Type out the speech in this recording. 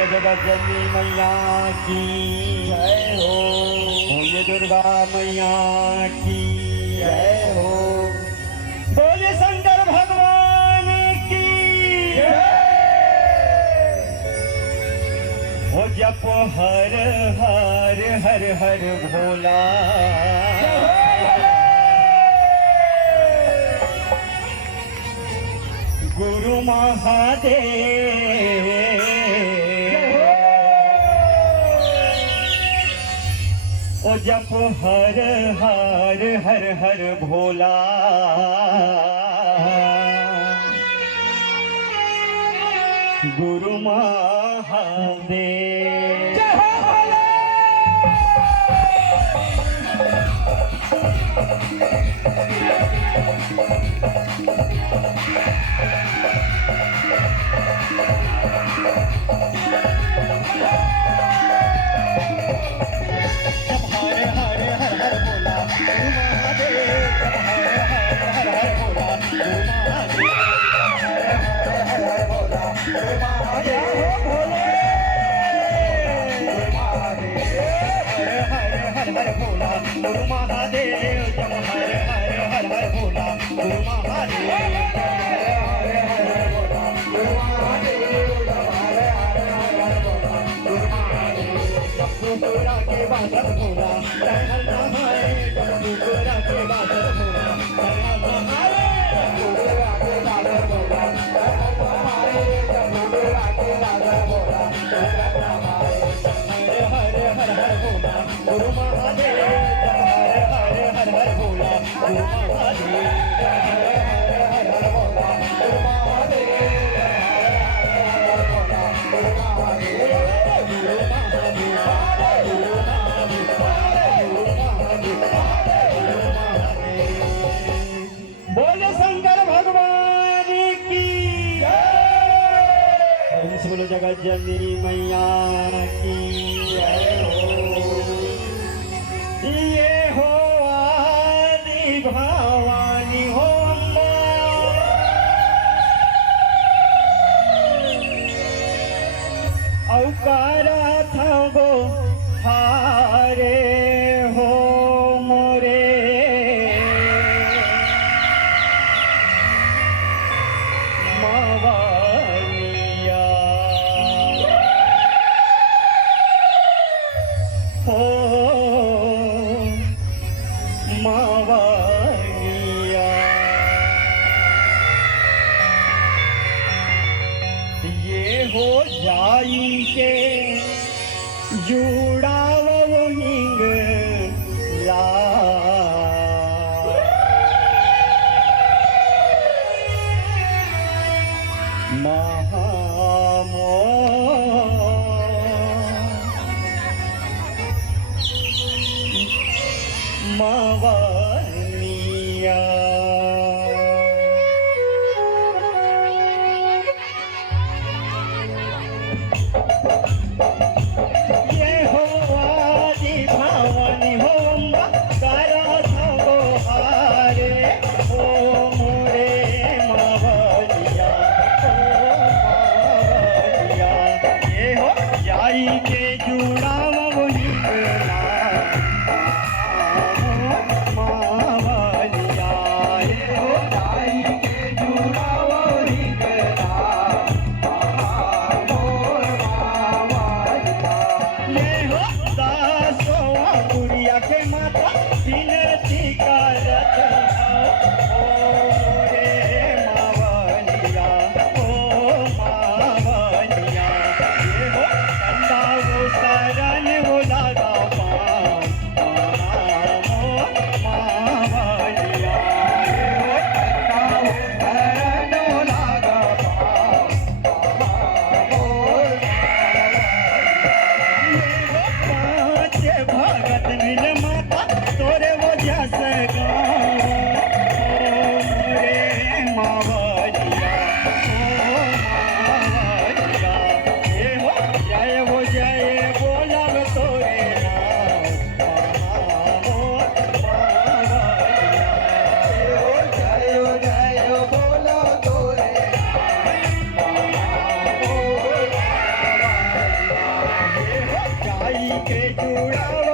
जगत जननी मैया की जय हो। बोलिए दुर्गा मैया की जय हो। बोलिए शंकर भगवान की जय। हो जप हर हर हर हर भोला, गुरु महादेव। ओ जप हर हर हर हर भोला, गुरु महादेव। गुरु महादेव जप हर हर हर हर भोला, गुरु महादेव कुकुरा के बादल भोला, हर नहाए जब कुकुरा के बादल भोला, हर नहाए कुकुरा के बादल भोला, हर नहाए जब कुकुरा के बादल भोला, हर नहाए हर हर हर भोला, गुरु महादेव जप हर हर हर हर भोला, गुरु महादेव हर हर हर भोला, गुरु महादेव गुरु महादेव गुरु महादेव। बोले शंकर भगवान की जय। बोलो जगत जननी मैया की जय हो। ये हो आदि भवानी हो अम्बा, औकारा था गो हारे हो मोरे, मावालिया हो मावालिया। ये हो जाई के जुड़ाव हिंग ला, महामो मावनिया। ये हो आदि भवानी हो अम्बा, करा था गो हारे हो मोरे मावलिया हो मावलिया। ये हो जाई के जुड़ाव वही मावलिया, ये हो जाई के जुड़ाव वही के माता बिनती करत हो रे मावलिया, ओ मावलिया। ये हो कंदा वो के जुड़ाव